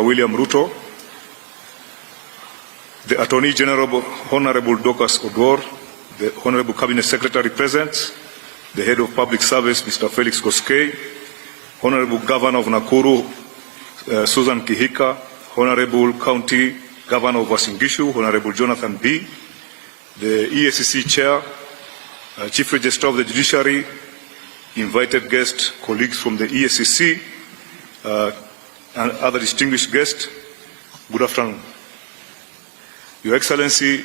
William Ruto, the Attorney General, Honorable Dorcas Odor, the Honorable Cabinet Secretary present, the Head of Public Service, Mr. Felix Koskei, Honorable Governor of Nakuru, Susan Kihika, Honorable County Governor of Uasin Gishu, Honorable Jonathan B., the Eacc Chair, Chief Registrar of the Judiciary, invited guests, colleagues from the Eacc, and other distinguished guests, good afternoon. Your Excellency,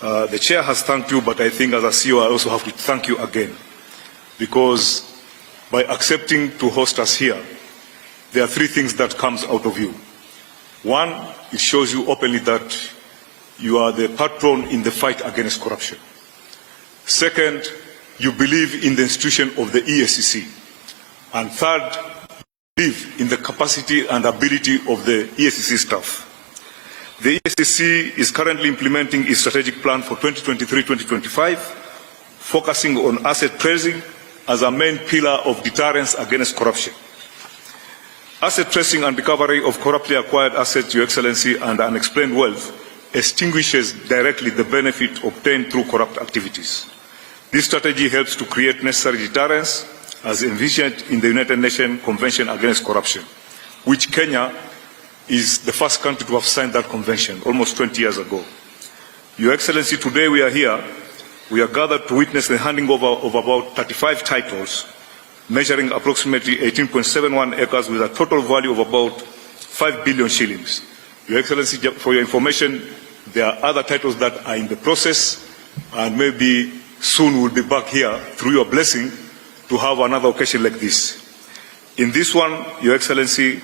the Chair has thanked you, but I think as a CEO I also have to thank you again, because by accepting to host us here, there are three things that comes out of you. One, it shows you openly that you are the patron in the fight against corruption. Second, you believe in the institution of the Eacc. And third, you believe in the capacity and ability of the Eacc staff. The Eacc is currently implementing its strategic plan for 2023-2025, focusing on asset tracing as a main pillar of deterrence against corruption. Asset tracing and recovery of corruptly acquired assets, Your Excellency, and unexplained wealth extinguishes directly the benefit obtained through corrupt activities. This strategy helps to create necessary deterrence as envisioned in the United Nations Convention Against Corruption, which Kenya is the first country to have signed that convention almost 20 years ago. Your Excellency, today we are here, we are gathered to witness the handing over of about 35 titles, measuring approximately 18.71 acres with a total value of about 5 billion shillings. Your Excellency, for your information, there are other titles that are in the process, and maybe soon we'll be back here, through your blessing, to have another occasion like this. In this one, Your Excellency,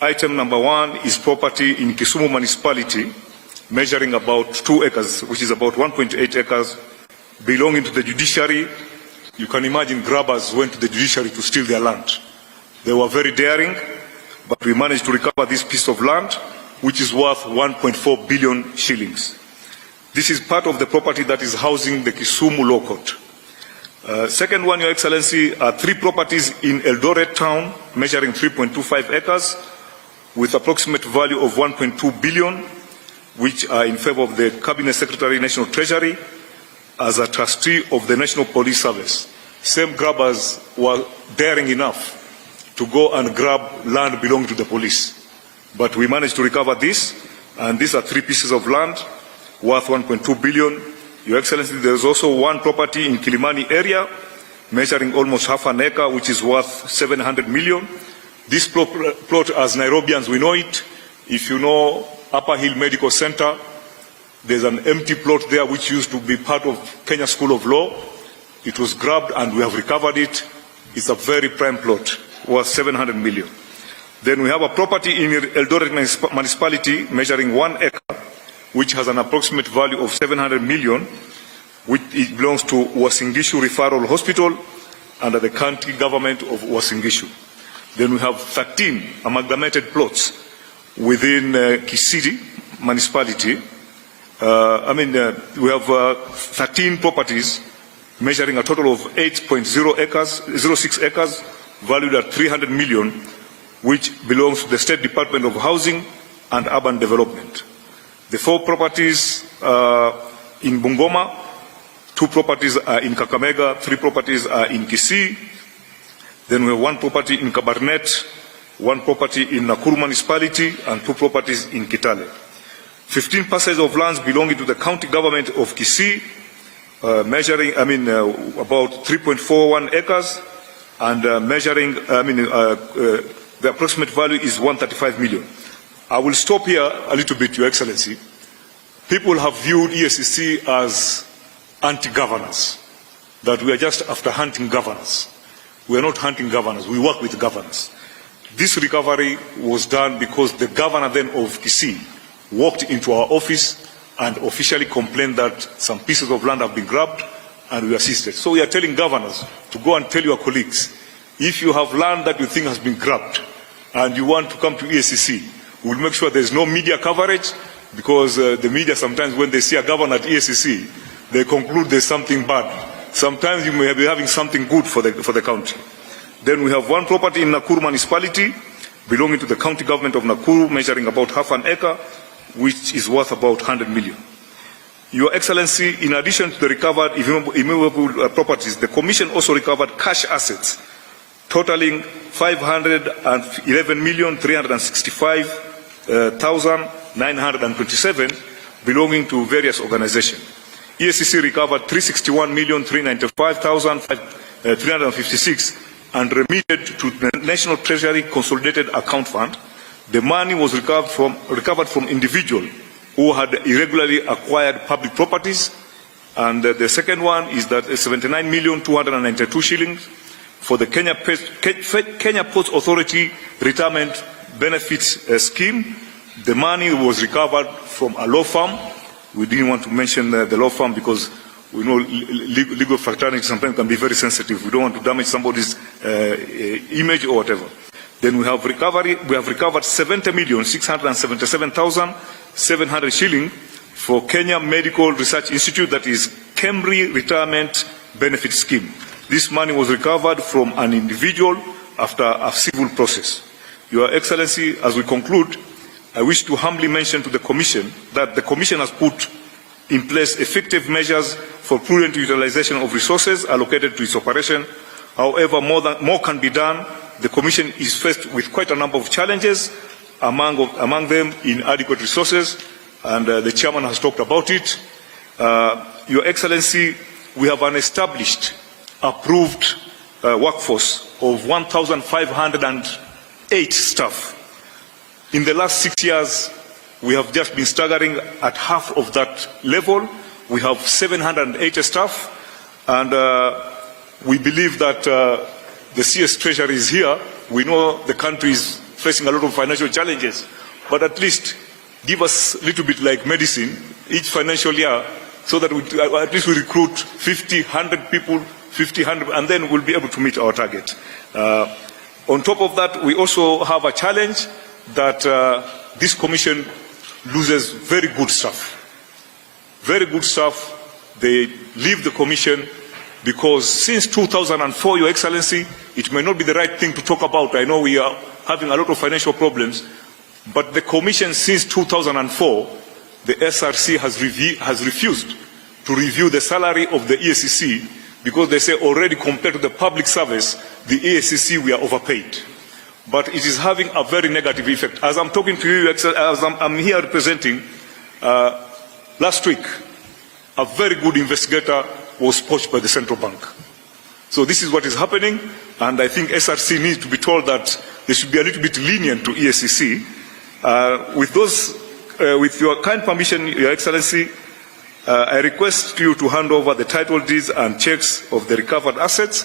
item number 1 is property in Kisumu municipality, measuring about 2 acres, which is about 1.8 acres, belonging to the judiciary. You can imagine grabbers went to the judiciary to steal their land. They were very daring, but we managed to recover this piece of land, which is worth 1.4 billion shillings. This is part of the property that is housing the Kisumu Law Court. Second one, Your Excellency, are 3 properties in Eldoret town, measuring 3.25 acres, with approximate value of 1.2 billion, which are in favor of the Cabinet Secretary, National Treasury, as a trustee of the National Police Service. Same grabbers were daring enough to go and grab land belonging to the police. But we managed to recover this, and these are 3 pieces of land worth 1.2 billion. Your Excellency, there is also 1 property in Kilimani area, measuring almost half an acre, which is worth 700 million. This plot, as Nairobians, we know it. If you know Upper Hill Medical Center, there's an empty plot there which used to be part of Kenya School of Law. It was grabbed and we have recovered it. It's a very prime plot, worth 700 million. Then we have a property in Eldoret municipality measuring 1 acre, which has an approximate value of 700 million, which it belongs to Uasin Gishu Referral Hospital under the county government of Uasin Gishu. Then we have 13 amalgamated plots within Kisii municipality. We have 13 properties measuring a total of 8.0 acres, 06 acres, valued at 300 million, which belongs to the State Department of Housing and Urban Development. The 4 properties in Bungoma, 2 properties are in Kakamega, 3 properties are in Kisii. Then we have 1 property in Kabarnet, 1 property in Nakuru municipality, and 2 properties in Kitale. 15 parcels of lands belonging to the county government of Kisii, measuring, about 3.41 acres, and the approximate value is 135 million. I will stop here a little bit, Your Excellency. People have viewed Eacc as anti-governance, that we are just after hunting governance. We are not hunting governors, we work with governors. This recovery was done because the governor then of Kisii walked into our office and officially complained that some pieces of land have been grabbed, and we assisted. So we are telling governors to go and tell your colleagues, if you have land that you think has been grabbed and you want to come to Eacc, we'll make sure there's no media coverage, because the media sometimes when they see a governor at Eacc, they conclude there's something bad. Sometimes you may be having something good for the country. Then we have 1 property in Nakuru municipality, belonging to the county government of Nakuru, measuring about half an acre, which is worth about 100 million. Your Excellency, in addition to the recovered immovable properties, the Commission also recovered cash assets totaling 511,365,927 belonging to various organizations. Eacc recovered 361,395,356 and remitted to the National Treasury Consolidated Account Fund. The money was recovered from individuals who had irregularly acquired public properties. And the second one is that 79,292 shillings for the Kenya Ports Authority Retirement Benefits Scheme. The money was recovered from a law firm. We didn't want to mention the law firm because we know legal fraternity sometimes can be very sensitive. We don't want to damage somebody's image or whatever. Then we have recovered 70,677,700 shilling for Kenya Medical Research Institute, that is KEMRI Retirement Benefit Scheme. This money was recovered from an individual after a civil process. Your Excellency, as we conclude, I wish to humbly mention to the Commission that the Commission has put in place effective measures for prudent utilization of resources allocated to its operation. However, more can be done. The Commission is faced with quite a number of challenges, among them inadequate resources, and the Chairman has talked about it. Your Excellency, we have an established, approved workforce of 1,508 staff. In the last 6 years, we have just been staggering at half of that level. We have 780 staff, and we believe that the CS Treasury is here. We know the country is facing a lot of financial challenges, but at least give us a little bit like medicine each financial year, so that at least we recruit 50, 100 people, 50, 100, and then we'll be able to meet our target. On top of that, we also have a challenge that this Commission loses very good staff. Very good staff. They leave the Commission because since 2004, Your Excellency, it may not be the right thing to talk about. I know we are having a lot of financial problems, but the Commission since 2004, the SRC has refused to review the salary of the Eacc because they say already compared to the public service, the Eacc, we are overpaid. But it is having a very negative effect. As I'm talking to you, as I'm here representing, last week, a very good investigator was poached by the central bank. So this is what is happening, and I think SRC needs to be told that they should be a little bit lenient to Eacc. With your kind permission, Your Excellency, I request you to hand over the title deeds and checks of the recovered assets.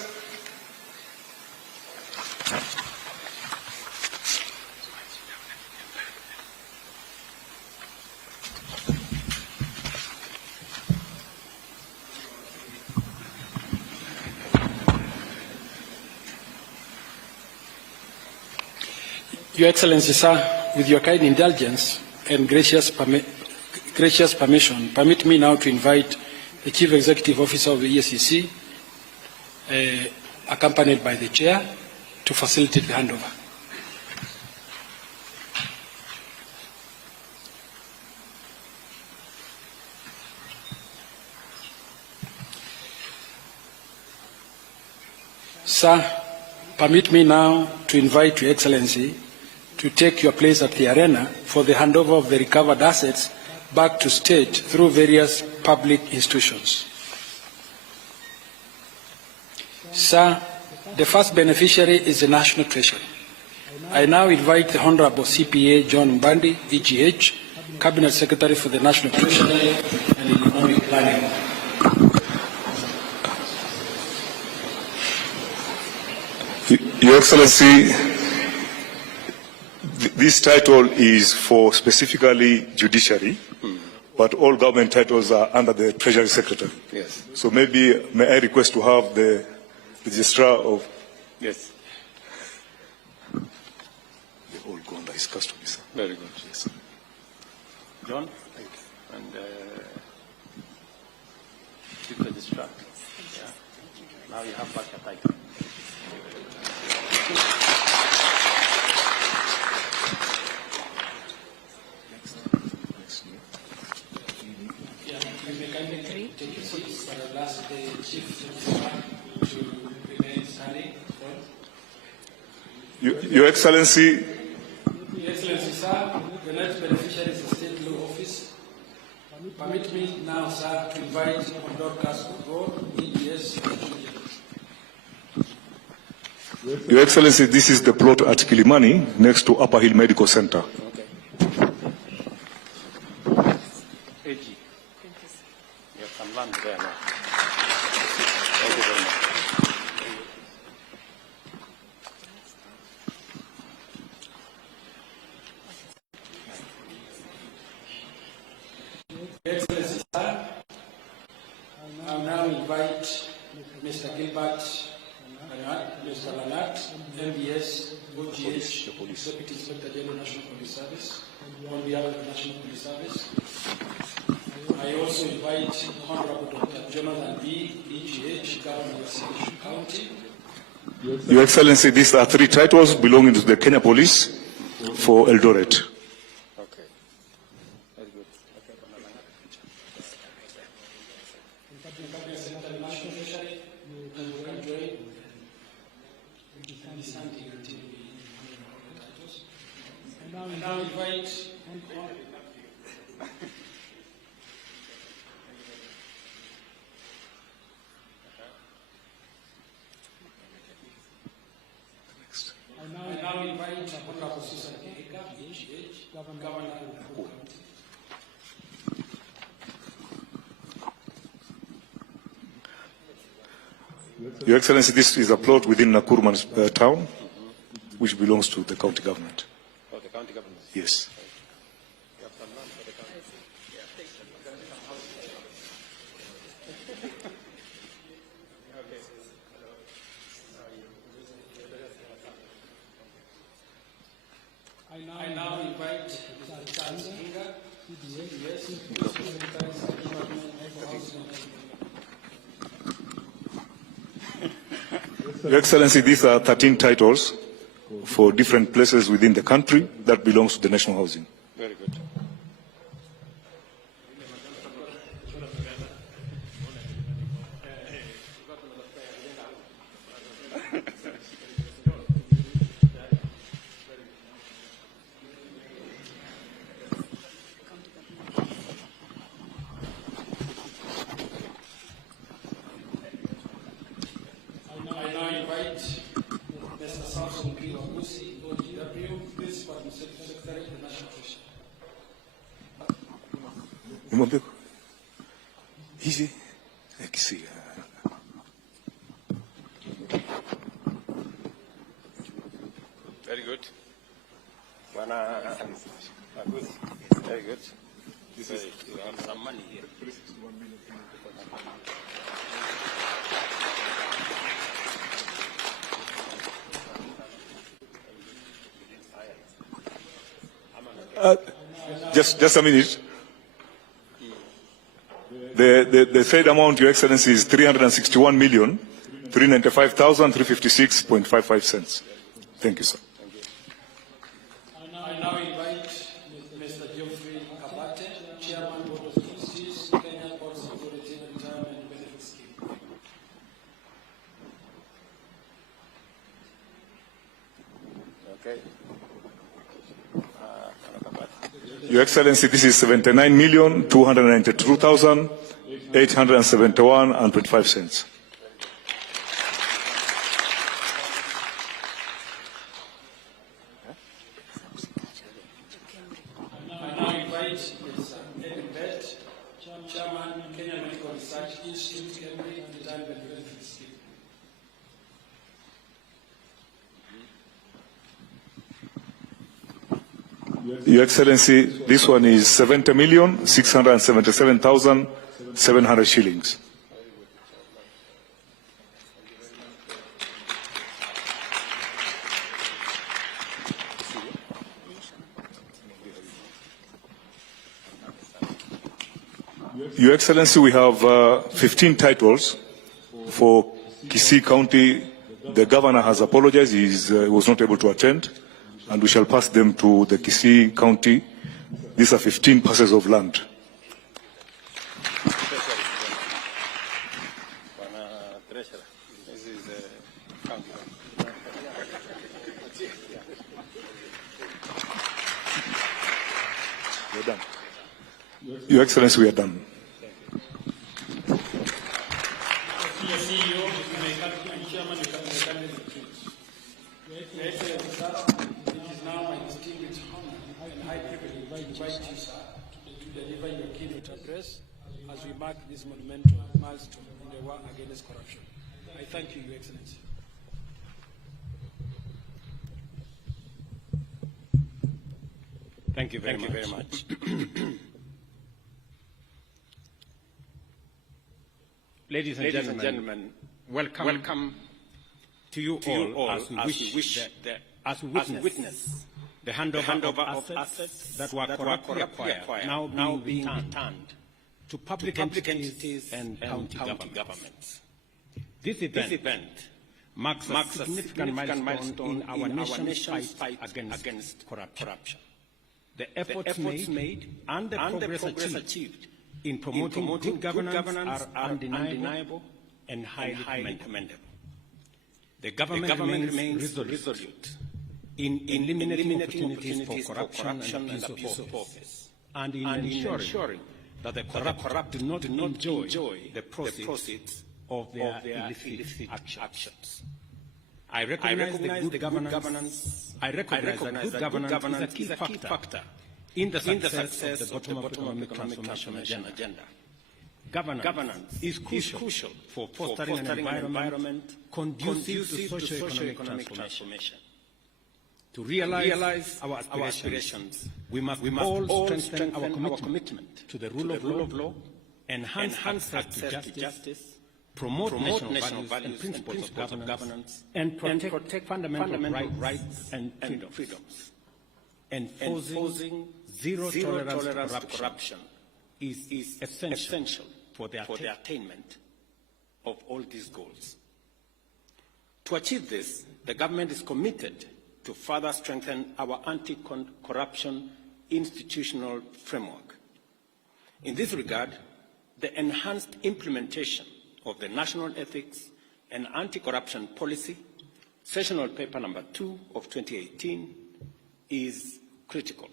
Your Excellency, sir, with your kind indulgence and gracious permission, permit me now to invite the Chief Executive Officer of the Eacc, accompanied by the Chair, to facilitate the handover. Sir, permit me now to invite Your Excellency to take your place at the arena for the handover of the recovered assets back to state through various public institutions. Sir, the first beneficiary is the National Treasury. I now invite the Honorable CPA John Mbandi, EGH, Cabinet Secretary for the National Treasury and Economic Planning. Your Excellency, this title is for specifically judiciary, but all government titles are under the Treasury Secretary. Yes. So maybe, may I request to have the registrar of... Yes. They all go under his custody, sir. Very good. Yes. John? And Chief Registrar. Yeah. Now you have back your title. Chief to remain standing. Your Excellency, Your Excellency, sir, the next beneficiary is the State Law Office. Permit me now, sir, to invite Dorcas Road, EES. Your Excellency, this is the plot at Kilimani, next to Upper Hill Medical Center. Okay. Eacc. You have some land there now. Thank you very much. Your Excellency, sir, I will now invite Mr. Gilbert, Mr. Lanat, MBS, OGH, Deputy Inspector General National Police Service, on behalf of the National Police Service. I also invite Honorable Dr. Jonathan B., EGH, Governor of Eacc County. Your Excellency, these are 3 titles belonging to the Kenya Police for Eldoret. Okay. Very good. National Treasury, and we can join. And now invite Honorable Susan Eacc, EGH, Governor of Nakuru County. Your Excellency, this is a plot within Nakuru town, which belongs to the county government. Oh, the county government. Yes. You have some land for the county. I now invite Mr. Charles Hinga, CBS, Your Excellency, these are 13 titles for different places within the country that belongs to the national housing. Very good. I now invite Mr. Samson P. Wagusi, OGW, Principal Secretary of the National Treasury. Nimwambie hizi kisia. Very good. Good. Very good. You have some money here. Just a minute. The said amount, Your Excellency, is 361,395,356.55 cents. Thank you, sir. I now invite Mr. Geoffrey Kabate, Chairman Board of Trustees, Kenya Ports Authority Retirement Benefit Scheme. Okay. Your Excellency, this is 79,292,871.25 cents. I now invite Mr. Edwin Bett, Chairman, Kenya Medical Research Institute, Cambridge Retirement Benefit Scheme. Your Excellency, this one is 70,677,700 shillings. Your Excellency, we have 15 titles for Kisii County. The governor has apologized. He was not able to attend, and we shall pass them to the Kisii County. These are 15 parcels of land. We're done. Your Excellency, we are done. Address as we mark this monumental milestone in the war against corruption. I thank you, Your Excellency. Thank you very much. Ladies and gentlemen, welcome to you all as we witness the handover of assets that were corruptly acquired, now being returned to public entities and county governments. This event marks a significant milestone in our nation's fight against corruption. The efforts made and the progress achieved in promoting good governance are undeniable and highly commendable. The government remains resolute in eliminating opportunities for corruption and abuse of office, and in ensuring that the corrupt do not enjoy the proceeds of their illicit actions. I recognize that good governance is a key factor in the success of the bottom-up economic transformation agenda. Governance is crucial for fostering an environment conducive to socio-economic transformation. To realize our aspirations, we must all strengthen our commitment to the rule of law, enhance access to justice, promote national values and principles of governance, and protect fundamental rights and freedoms. Enforcing zero tolerance to corruption is essential for the attainment of all these goals. To achieve this, the government is committed to further strengthen our anti-corruption institutional framework. In this regard, the enhanced implementation of the National Ethics and Anti-Corruption Policy, Sessional Paper Number 2 of 2018, is critical.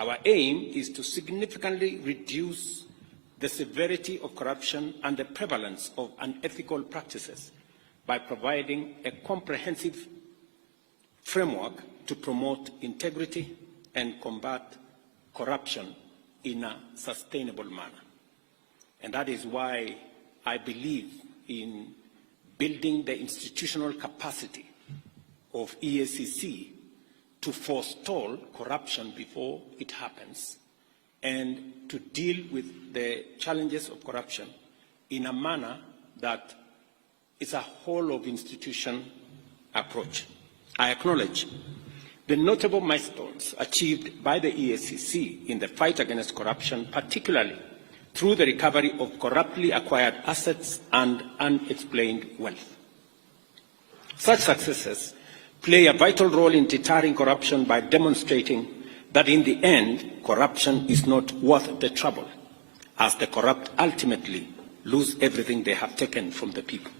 Our aim is to significantly reduce the severity of corruption and the prevalence of unethical practices by providing a comprehensive framework to promote integrity and combat corruption in a sustainable manner. And that is why I believe in building the institutional capacity of EACC to forestall corruption before it happens and to deal with the challenges of corruption in a manner that is a whole of institution approach. I acknowledge the notable milestones achieved by the EACC in the fight against corruption, particularly through the recovery of corruptly acquired assets and unexplained wealth. Such successes play a vital role in deterring corruption by demonstrating that in the end, corruption is not worth the trouble, as the corrupt ultimately lose everything they have taken from the people.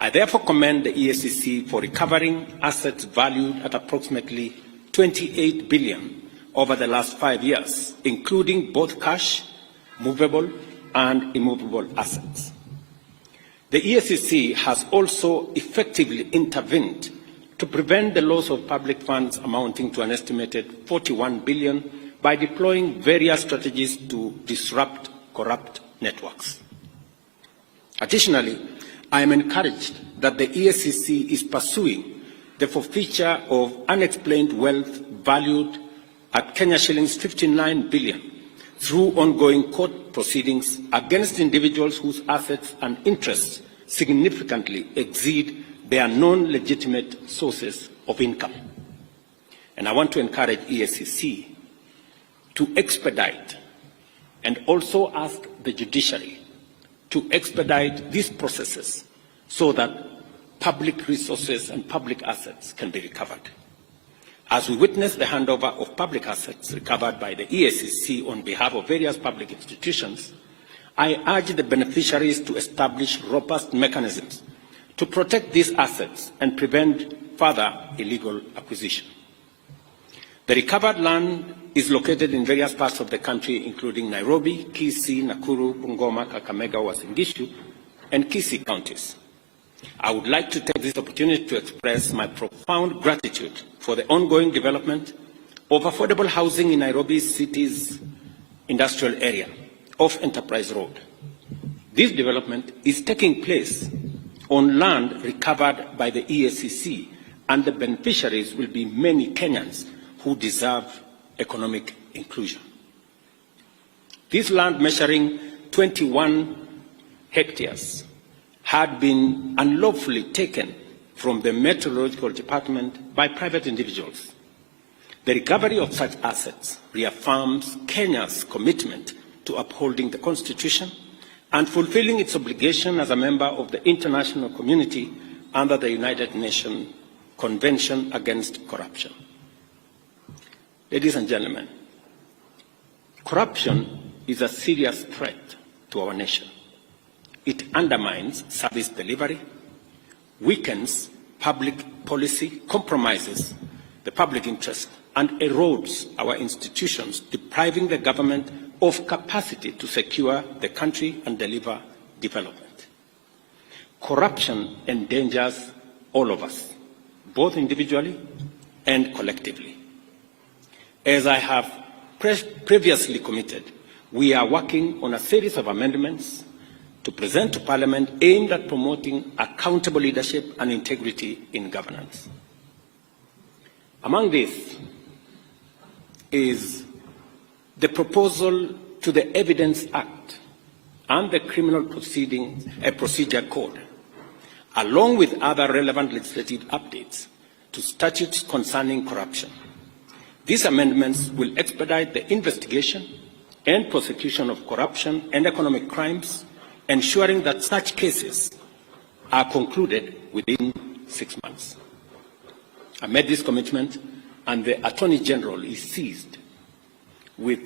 I therefore commend the EACC for recovering assets valued at approximately 28 billion over the last 5 years, including both cash, movable and immovable assets. The EACC has also effectively intervened to prevent the loss of public funds amounting to an estimated 41 billion by deploying various strategies to disrupt corrupt networks. Additionally, I am encouraged that the EACC is pursuing the forfeiture of unexplained wealth valued at Kenya shillings 59 billion through ongoing court proceedings against individuals whose assets and interests significantly exceed their non-legitimate sources of income. And I want to encourage EACC to expedite and also ask the judiciary to expedite these processes so that public resources and public assets can be recovered. As we witness the handover of public assets recovered by the EACC on behalf of various public institutions, I urge the beneficiaries to establish robust mechanisms to protect these assets and prevent further illegal acquisition. The recovered land is located in various parts of the country, including Nairobi, Kisii, Nakuru, Bungoma, Kakamega, Uasin Gishu, and Kisii counties. I would like to take this opportunity to express my profound gratitude for the ongoing development of affordable housing in Nairobi city's industrial area off Enterprise Road. This development is taking place on land recovered by the Eacc, and the beneficiaries will be many Kenyans who deserve economic inclusion. This land, measuring 21 hectares, had been unlawfully taken from the Meteorological Department by private individuals. The recovery of such assets reaffirms Kenya's commitment to upholding the Constitution and fulfilling its obligation as a member of the international community under the United Nations Convention Against Corruption. Ladies and gentlemen, corruption is a serious threat to our nation. It undermines service delivery, weakens public policy, compromises the public interest, and erodes our institutions, depriving the government of capacity to secure the country and deliver development. Corruption endangers all of us, both individually and collectively. As I have previously committed, we are working on a series of amendments to present to Parliament aimed at promoting accountable leadership and integrity in governance. Among these is the proposal to the Evidence Act and the Criminal Procedure Code, along with other relevant legislative updates to statutes concerning corruption. These amendments will expedite the investigation and prosecution of corruption and economic crimes, ensuring that such cases are concluded within 6 months. I made this commitment, and the Attorney General is seized with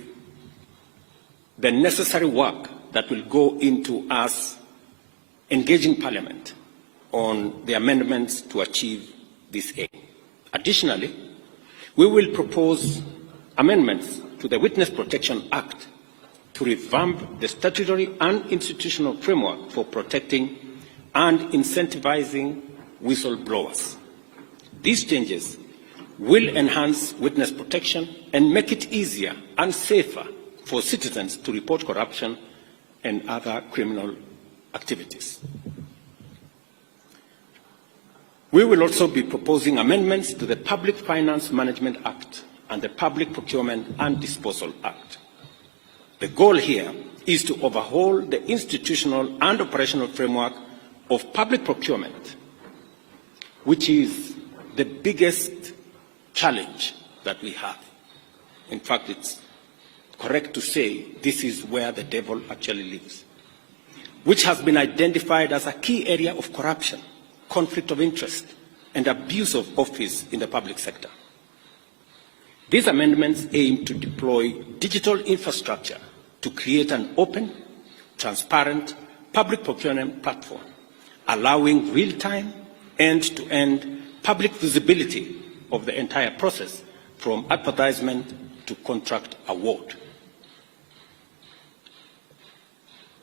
the necessary work that will go into us engaging Parliament on the amendments to achieve this aim. Additionally, we will propose amendments to the Witness Protection Act to revamp the statutory and institutional framework for protecting and incentivizing whistleblowers. These changes will enhance witness protection and make it easier and safer for citizens to report corruption and other criminal activities. We will also be proposing amendments to the Public Finance Management Act and the Public Procurement and Disposal Act. The goal here is to overhaul the institutional and operational framework of public procurement, which is the biggest challenge that we have. In fact, it's correct to say this is where the devil actually lives, which has been identified as a key area of corruption, conflict of interest, and abuse of office in the public sector. These amendments aim to deploy digital infrastructure to create an open, transparent public procurement platform, allowing real-time, end-to-end public visibility of the entire process, from advertisement to contract award.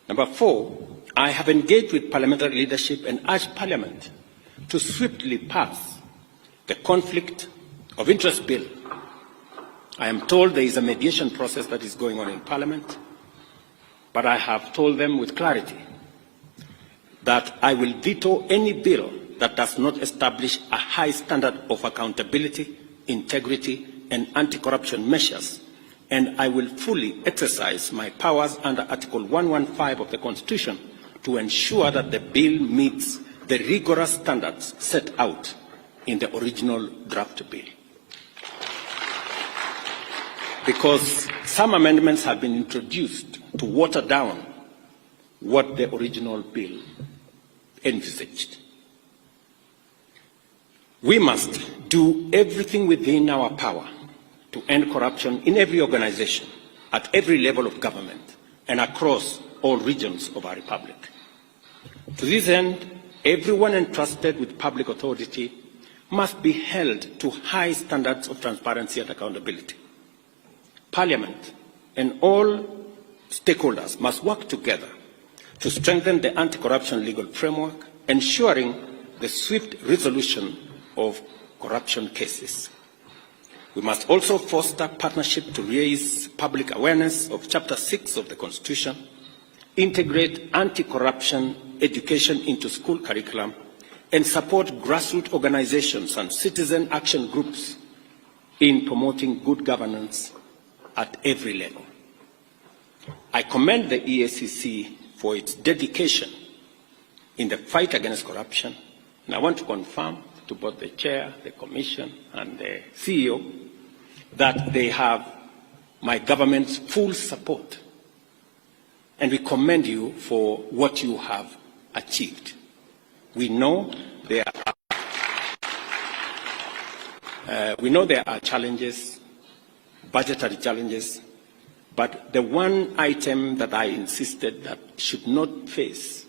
Number 4, I have engaged with parliamentary leadership and urged Parliament to swiftly pass the Conflict of Interest Bill. I am told there is a mediation process that is going on in Parliament, but I have told them with clarity that I will veto any bill that does not establish a high standard of accountability, integrity, and anti-corruption measures, and I will fully exercise my powers under Article 115 of the Constitution to ensure that the bill meets the rigorous standards set out in the original draft bill. Because some amendments have been introduced to water down what the original bill envisaged. We must do everything within our power to end corruption in every organization, at every level of government, and across all regions of our republic. To this end, everyone entrusted with public authority must be held to high standards of transparency and accountability. Parliament and all stakeholders must work together to strengthen the anti-corruption legal framework, ensuring the swift resolution of corruption cases. We must also foster partnership to raise public awareness of Chapter 6 of the Constitution, integrate anti-corruption education into school curriculum, and support grassroots organizations and citizen action groups in promoting good governance at every level. I commend the Eacc for its dedication in the fight against corruption, and I want to confirm to both the Chair, the Commission, and the CEO that they have my government's full support. And we commend you for what you have achieved. We know there are challenges, budgetary challenges, but the one item that I insisted that should not face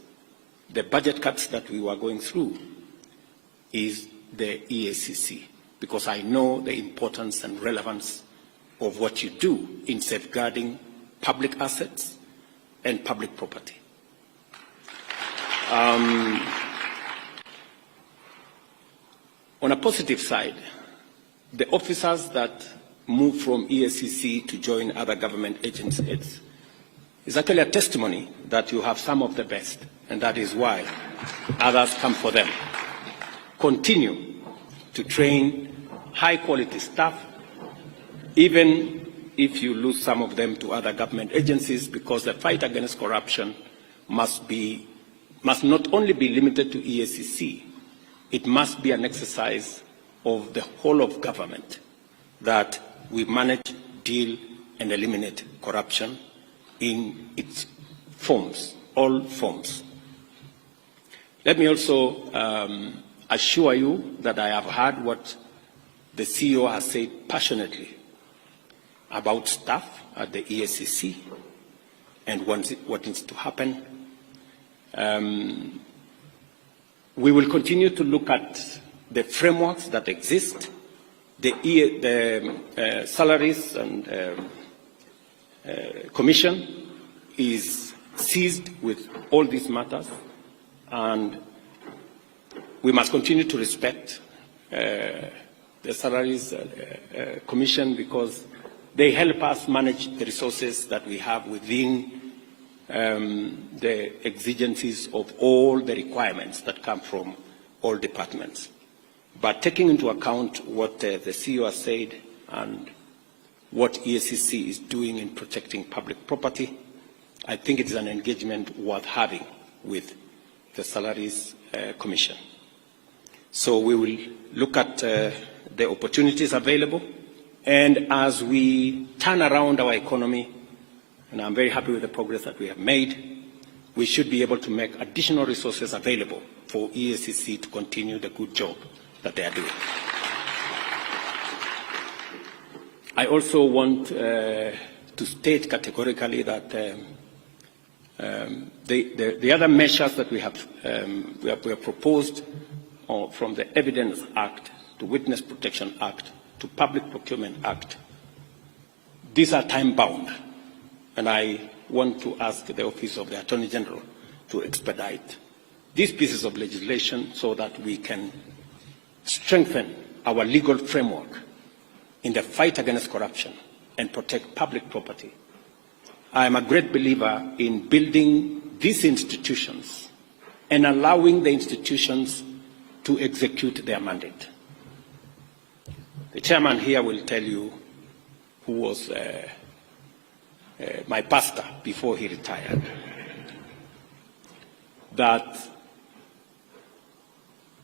the budget cuts that we were going through is the Eacc, because I know the importance and relevance of what you do in safeguarding public assets and public property. On a positive side, the officers that move from Eacc to join other government agencies is actually a testimony that you have some of the best, and that is why others come for them. Continue to train high-quality staff, even if you lose some of them to other government agencies, because the fight against corruption must not only be limited to Eacc, it must be an exercise of the whole of government, that we manage, deal, and eliminate corruption in its forms, all forms. Let me also assure you that I have heard what the CEO has said passionately about staff at the Eacc and what needs to happen. We will continue to look at the frameworks that exist, the salaries and commission is seized with all these matters, and we must continue to respect the salaries commission, because they help us manage the resources that we have within the exigencies of all the requirements that come from all departments. But taking into account what the CEO has said and what Eacc is doing in protecting public property, I think it is an engagement worth having with the Salaries Commission. So we will look at the opportunities available, and as we turn around our economy, and I'm very happy with the progress that we have made, we should be able to make additional resources available for Eacc to continue the good job that they are doing. I also want to state categorically that the other measures that we have proposed from the Evidence Act to Witness Protection Act to Public Procurement Act, these are time-bound, and I want to ask the Office of the Attorney General to expedite these pieces of legislation so that we can strengthen our legal framework in the fight against corruption and protect public property. I am a great believer in building these institutions and allowing the institutions to execute their mandate. The chairman here will tell you, who was my pastor before he retired, that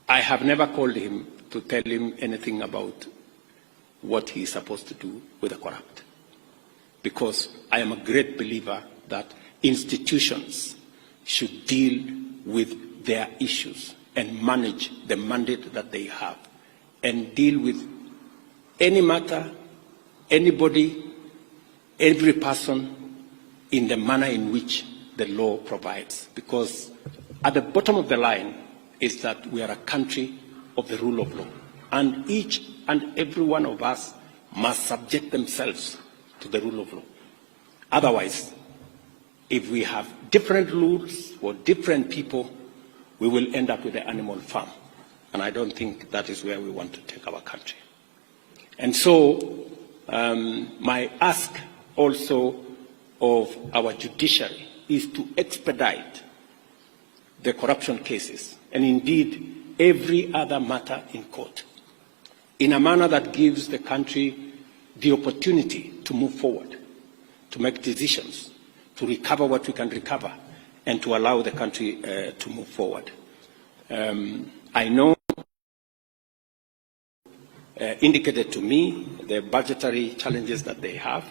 I have never called him to tell him anything about what he is supposed to do with the corrupt, because I am a great believer that institutions should deal with their issues and manage the mandate that they have and deal with any matter, anybody, every person in the manner in which the law provides. Because at the bottom of the line is that we are a country of the rule of law. and each and every one of us must subject themselves to the rule of law. Otherwise, if we have different rules for different people, we will end up with the animal farm. And I don't think that is where we want to take our country. And so my ask also of our judiciary is to expedite the corruption cases, and indeed every other matter in court, in a manner that gives the country the opportunity to move forward, to make decisions, to recover what we can recover, and to allow the country to move forward. I know indicated to me the budgetary challenges that they have,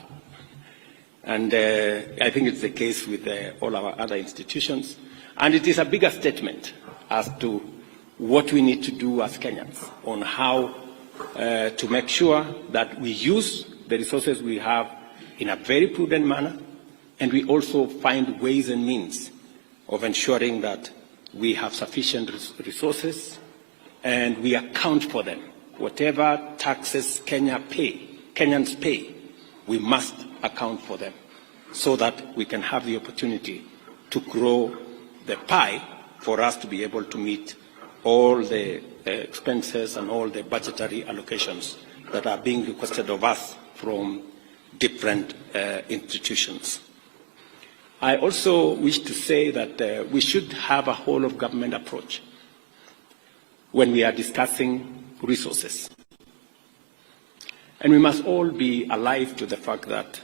and I think it's the case with all our other institutions, and it is a bigger statement as to what we need to do as Kenyans on how to make sure that we use the resources we have in a very prudent manner, and we also find ways and means of ensuring that we have sufficient resources and we account for them. Whatever taxes Kenyans pay, we must account for them so that we can have the opportunity to grow the pie for us to be able to meet all the expenses and all the budgetary allocations that are being requested of us from different institutions. I also wish to say that we should have a whole-of-government approach when we are discussing resources. And we must all be alive to the fact that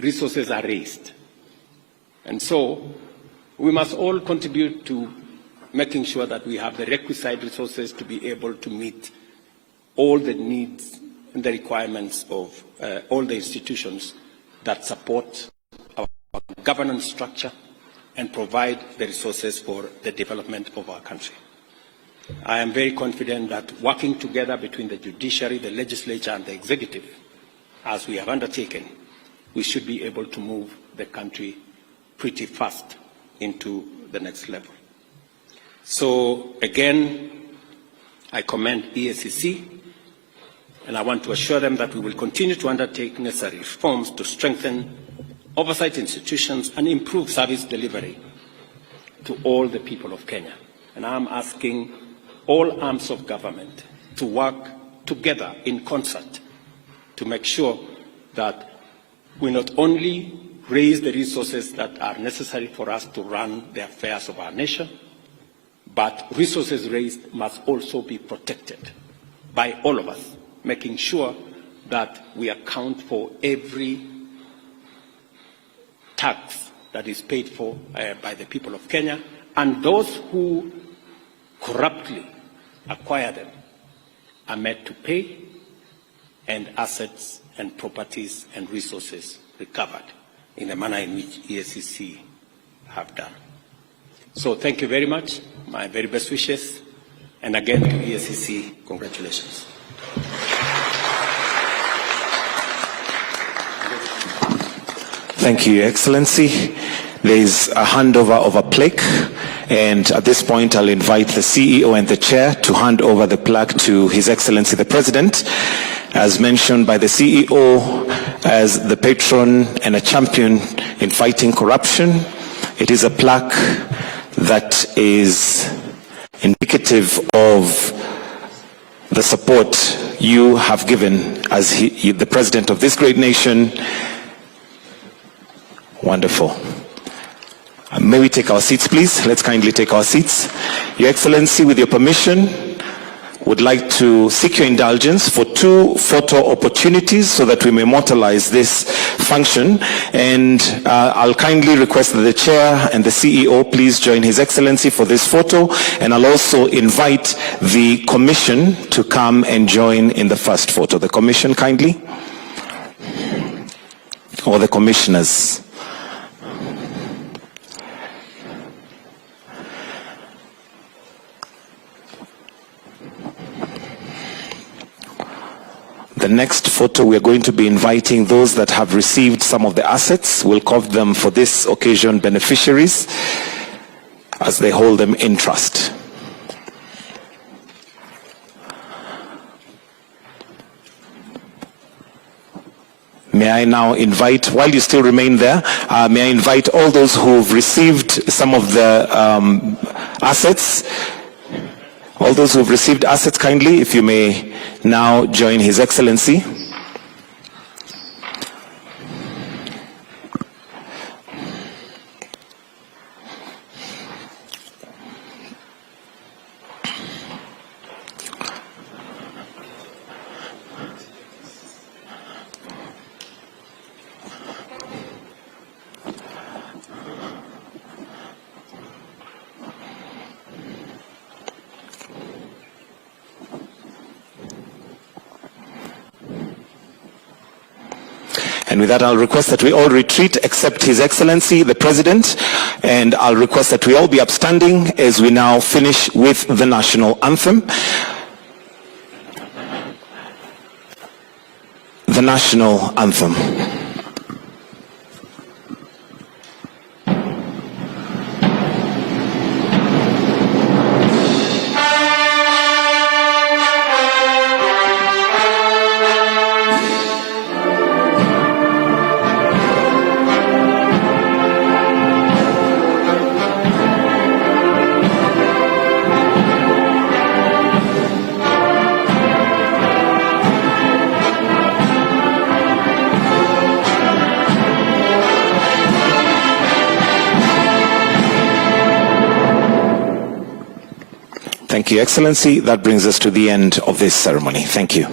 resources are raised. And so we must all contribute to making sure that we have the requisite resources to be able to meet all the needs and the requirements of all the institutions that support our governance structure and provide the resources for the development of our country. I am very confident that working together between the judiciary, the legislature, and the executive, as we have undertaken, we should be able to move the country pretty fast into the next level. So again, I commend Eacc, and I want to assure them that we will continue to undertake necessary reforms to strengthen oversight institutions and improve service delivery to all the people of Kenya. And I'm asking all arms of government to work together in concert to make sure that we not only raise the resources that are necessary for us to run the affairs of our nation, but resources raised must also be protected by all of us, making sure that we account for every tax that is paid for by the people of Kenya, and those who corruptly acquire them are made to pay, and assets and properties and resources recovered in the manner in which Eacc have done. So thank you very much. My very best wishes. And again to Eacc, congratulations. Thank you, Your Excellency. There is a handover of a plaque, and at this point I'll invite the CEO and the Chair to hand over the plaque to His Excellency the President. As mentioned by the CEO, as the patron and a champion in fighting corruption, it is a plaque that is indicative of the support you have given as the President of this great nation. Wonderful. May we take our seats, please? Let's kindly take our seats. Your Excellency, with your permission, would like to seek your indulgence for 2 photo opportunities so that we may immortalize this function. And I'll kindly request that the Chair and the CEO please join His Excellency for this photo. And I'll also invite the Commission to come and join in the first photo. The Commission, kindly. Or the Commissioners. The next photo, we are going to be inviting those that have received some of the assets. We'll call them for this occasion beneficiaries as they hold them in trust. may I now invite, while you still remain there, may I invite all those who've received some of the assets, all those who've received assets kindly, if you may now join His Excellency. And with that, I'll request that we all retreat except His Excellency, the President, and I'll request that we all be upstanding as we now finish with the national anthem. The national anthem. Thank you, Excellency. That brings us to the end of this ceremony. Thank you.